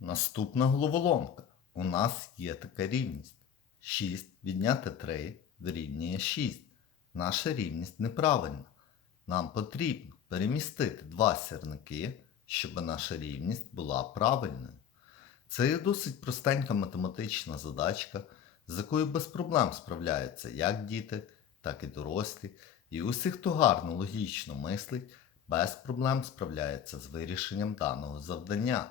Наступна головоломка. У нас є така рівність. 6 відняти 3 дорівнює 6. Наша рівність неправильна. Нам потрібно перемістити два сірники, щоб наша рівність була правильною. Це є досить простенька математична задачка, з якою без проблем справляються як діти, так і дорослі. І усі, хто гарно логічно мислить, без проблем справляється з вирішенням даного завдання.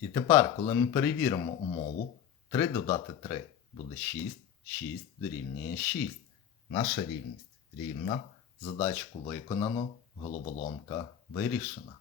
І тепер, коли ми перевіримо умову, 3 додати 3 буде 6, 6 дорівнює 6. Наша рівність рівна. Задачку виконано, головоломка вирішена.